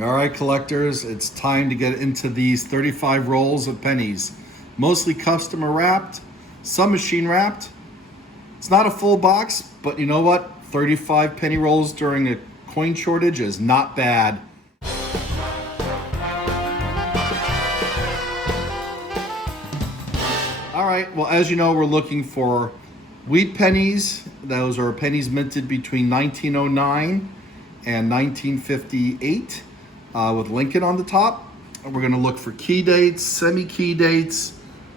All right, collectors, it's time to get into these 35 rolls of pennies. Mostly customer wrapped, some machine wrapped. It's not a full box, but you know what? 35 penny rolls during a coin shortage is not bad. All right, well, as you know, we're looking for wheat pennies. Those are pennies minted between 1909 and 1958 with Lincoln on the top. And we're going to look for key dates, semi-key dates,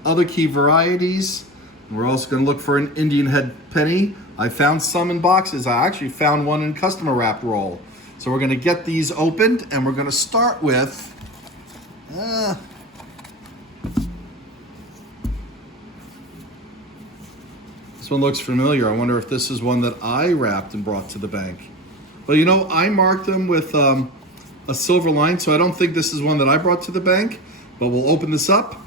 other key varieties. And we're also going to look for an Indian head penny. I found some in boxes. I actually found one in customer wrapped roll. So we're going to get these opened, and we're going to start with this one looks familiar. I wonder if this is one that I wrapped and brought to the bank. Well, you know, I marked them with a silver line, so I don't think this is one that I brought to the bank, but we'll open this up.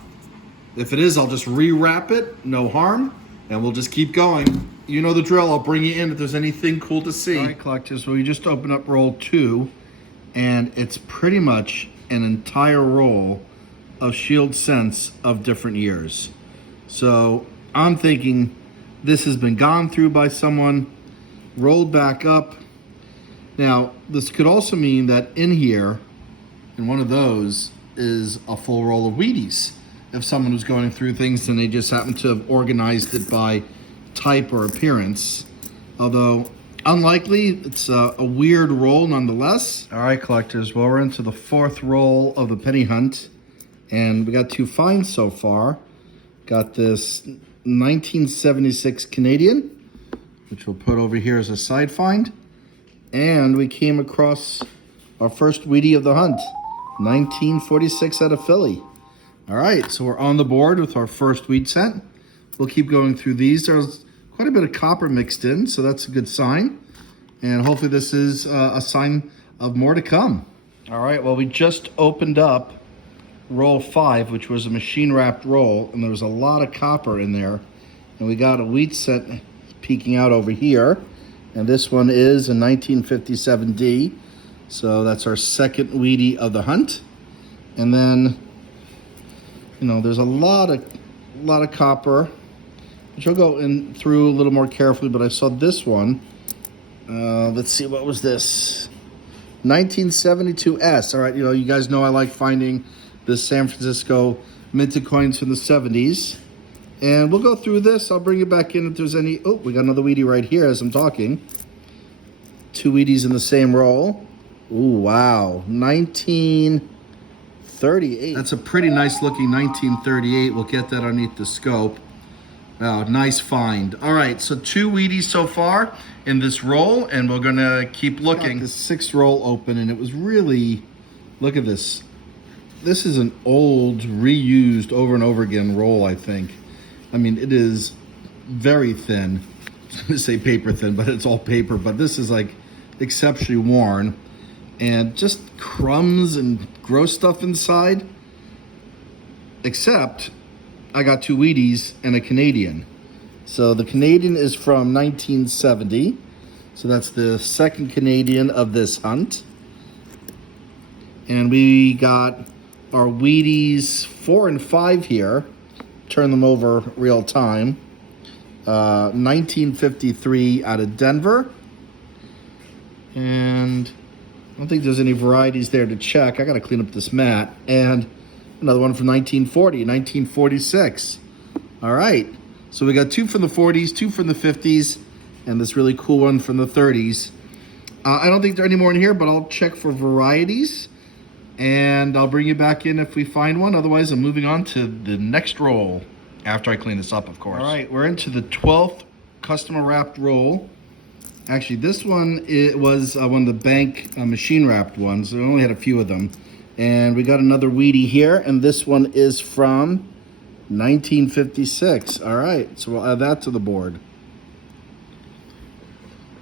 If it is, I'll just rewrap it, no harm, and we'll just keep going. You know the drill. I'll bring you in if there's anything cool to see. All right, collectors, well, we just opened up roll 2, and it's pretty much an entire roll of Shield cents of different years. So I'm thinking this has been gone through by someone, rolled back up. Now, this could also mean that in here, in one of those, is a full roll of Wheaties. If someone was going through things and they just happen to have organized it by type or appearance. Although, unlikely, it's a weird roll nonetheless. All right, collectors, well, we're into the 4th roll of the penny hunt. And we got 2 finds so far. Got this 1976 Canadian, which we'll put over here as a side find. And we came across our first Wheatie of the hunt, 1946 out of Philly. All right, so we're on the board with our first wheat set. We'll keep going through these. There's quite a bit of copper mixed in, so that's a good sign. And hopefully this is a sign of more to come. All right, well, we just opened up roll 5, which was a machine wrapped roll, and there was a lot of copper in there. And we got a wheat set peeking out over here. And this one is a 1957D. So that's our second Wheatie of the hunt. And then, you know, there's a lot of copper, which I'll go in through a little more carefully, but I saw this one. Let's see, what was this? 1972S. All right, you know, you guys know I like finding the San Francisco minted coins from the 70s. And we'll go through this. I'll bring it back in if there's any. Oh, we got another Wheatie right here as I'm talking. 2 Wheaties in the same roll. Ooh, wow. 1938. That's a pretty nice looking 1938. We'll get that underneath the scope. Wow, nice find. All right, so 2 Wheaties so far in this roll, and we're gonna keep looking. Got the 6th roll open, and it was really, look at this. This is an old, reused over and over again roll, I think. I mean, it is very thin. I was gonna say paper thin, but it's all paper. But this is like exceptionally worn, and just crumbs and gross stuff inside. Except, I got 2 Wheaties and a Canadian. So the Canadian is from 1970. So that's the second Canadian of this hunt. And we got our Wheaties 4 and 5 here. Turn them over real time. 1953 out of Denver. And I don't think there's any varieties there to check. I got to clean up this mat. And another one from 1940, 1946. All right. So we got 2 from the 40s, 2 from the 50s, and this really cool one from the 30s. I don't think there are any more in here, but I'll check for varieties. And I'll bring you back in if we find one. Otherwise, I'm moving on to the next roll after I clean this up, of course. All right, we're into the 12th customer wrapped roll. Actually, this one, it was one of the bank machine wrapped ones. We only had a few of them. And we got another Wheatie here, and this one is from 1956. All right, so we'll add that to the board.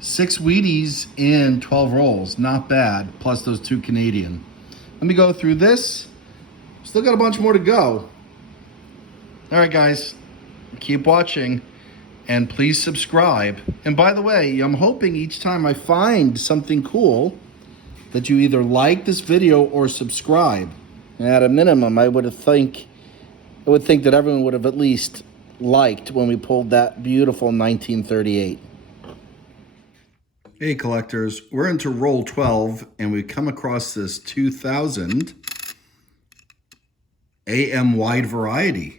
6 Wheaties in 12 rolls, not bad, plus those 2 Canadian. Let me go through this. Still got a bunch more to go. All right, guys, keep watching, and please subscribe. And by the way, I'm hoping each time I find something cool that you either like this video or subscribe. At a minimum, I would think that everyone would have at least liked when we pulled that beautiful 1938. Hey collectors, we're into roll 12 and we come across this 2000 AM wide variety.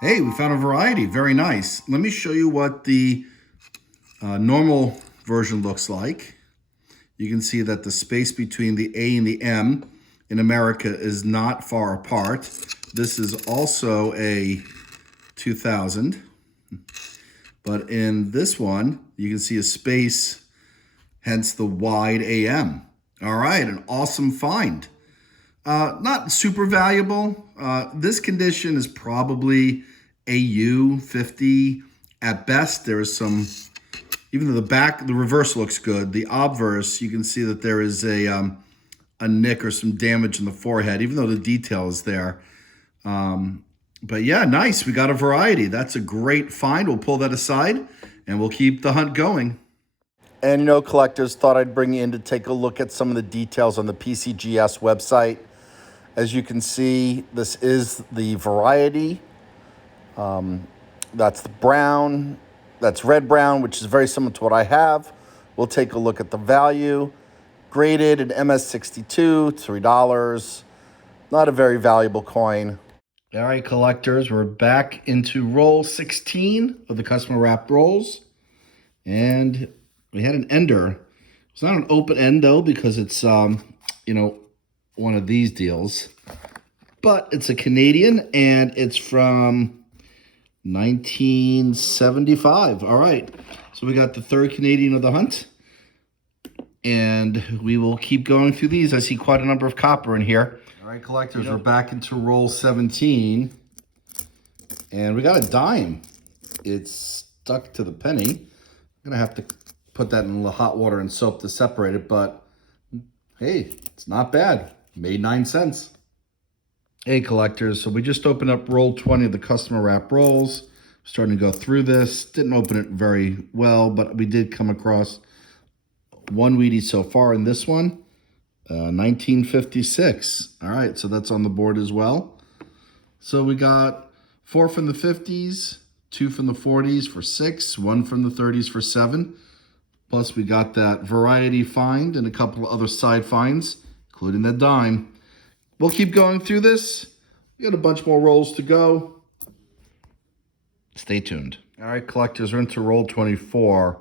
Hey, we found a variety, very nice. Let me show you what the normal version looks like. You can see that the space between the A and the M in America is not far apart. This is also a 2000, but in this one, you can see a space, hence the wide AM. All right, an awesome find. Not super valuable. This condition is probably AU 50 at best. There is some, even though the reverse looks good, the obverse, you can see that there is a nick or some damage in the forehead, even though the detail is there. But yeah, nice. We got a variety. That's a great find. We'll pull that aside and we'll keep the hunt going. And you know, collectors, thought I'd bring you in to take a look at some of the details on the PCGS website. As you can see, this is the variety. That's the brown. That's red brown, which is very similar to what I have. We'll take a look at the value. Graded in MS62, $3. Not a very valuable coin. All right, collectors, we're back into roll 16 of the customer wrapped rolls. And we had an ender. It's not an open end though, because it's, you know, one of these deals. But it's a Canadian and it's from 1975. All right, so we got the third Canadian of the hunt. And we will keep going through these. I see quite a number of copper in here. All right, collectors, we're back into roll 17. And we got a dime. It's stuck to the penny. I'm going to have to put that in the hot water and soap to separate it. But, hey, it's not bad. Made 9 cents. Hey, collectors, so we just opened up roll 20 of the customer wrap rolls. Starting to go through this. Didn't open it very well, but we did come across one Wheatie so far in this one, 1956. All right, so that's on the board as well. So we got 4 from the 50s, 2 from the 40s for 6, 1 from the 30s for 7. Plus we got that variety find and a couple of other side finds, including the dime. We'll keep going through this. We got a bunch more rolls to go. Stay tuned. All right, collectors, we're into roll 24.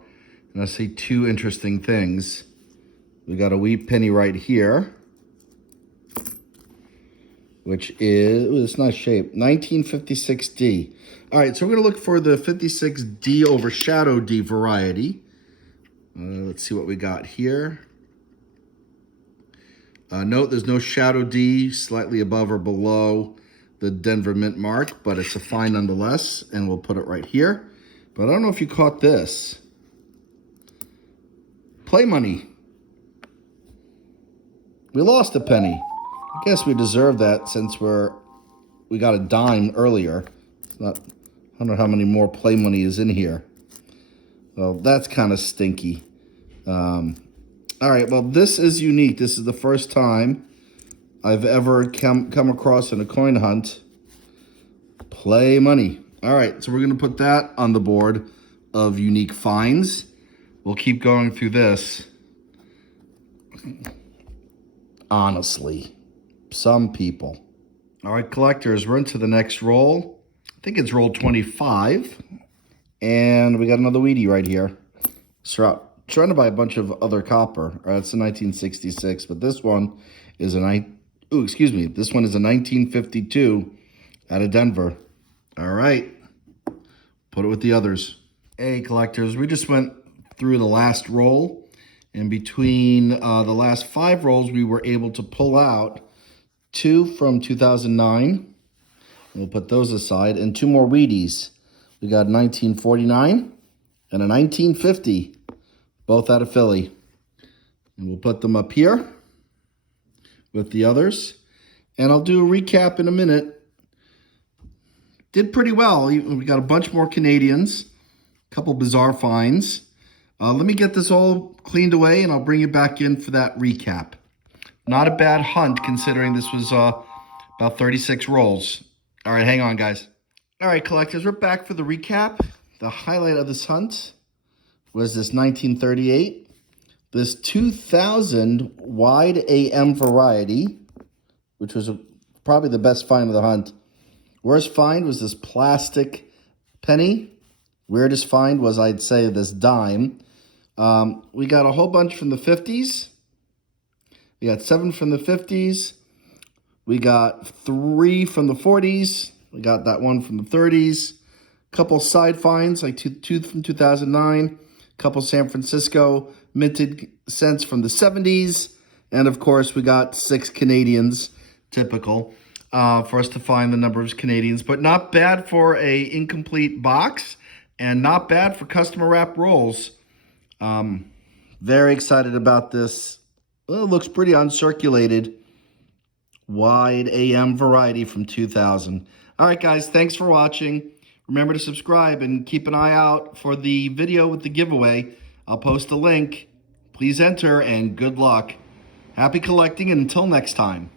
And I see 2 interesting things. We got a wheat penny right here, which is, ooh, it's not shaped, 1956D. All right, so we're gonna look for the 56D over Shadow D variety. Let's see what we got here. Note there's no Shadow D slightly above or below the Denver Mint mark, but it's a fine nonetheless, and we'll put it right here. But I don't know if you caught this. Play money. We lost a penny. I guess we deserve that since we got a dime earlier. I don't know how many more play money is in here. Well, that's kind of stinky. All right, well, this is unique. This is the first time I've ever come across in a coin hunt. Play money. All right, so we're going to put that on the board of unique finds. We'll keep going through this. Honestly, some people. All right, collectors, we're into the next roll. I think it's roll 25. And we got another Wheatie right here. So trying to buy a bunch of other copper. It's a 1966, but this one is this one is a 1952 out of Denver. All right, put it with the others. Hey, collectors, we just went through the last roll, and between the last 5 rolls, we were able to pull out 2 from 2009. We'll put those aside, and 2 more Wheaties. We got a 1949 and a 1950, both out of Philly. And we'll put them up here with the others. And I'll do a recap in a minute. Did pretty well. We got a bunch more Canadians, a couple bizarre finds. Let me get this all cleaned away and I'll bring you back in for that recap. Not a bad hunt considering this was about 36 rolls. All right, hang on, guys. All right, collectors, we're back for the recap. The highlight of this hunt was this 1938, this 2000 wide AM variety, which was probably the best find of the hunt. Worst find was this plastic penny. Weirdest find was, I'd say, this dime. We got a whole bunch from the 50s. We got 7 from the 50s. We got 3 from the 40s. We got that one from the 30s. Couple side finds, like two from 2009. Couple San Francisco minted cents from the 70s. And of course, we got 6 Canadians, typical, for us to find the number of Canadians. But not bad for a incomplete box, and not bad for customer wrap rolls. Very excited about this. Well, it looks pretty uncirculated. Wide AM variety from 2000. All right, guys, thanks for watching. Remember to subscribe and keep an eye out for the video with the giveaway. I'll post a link. Please enter and good luck. Happy collecting, and until next time.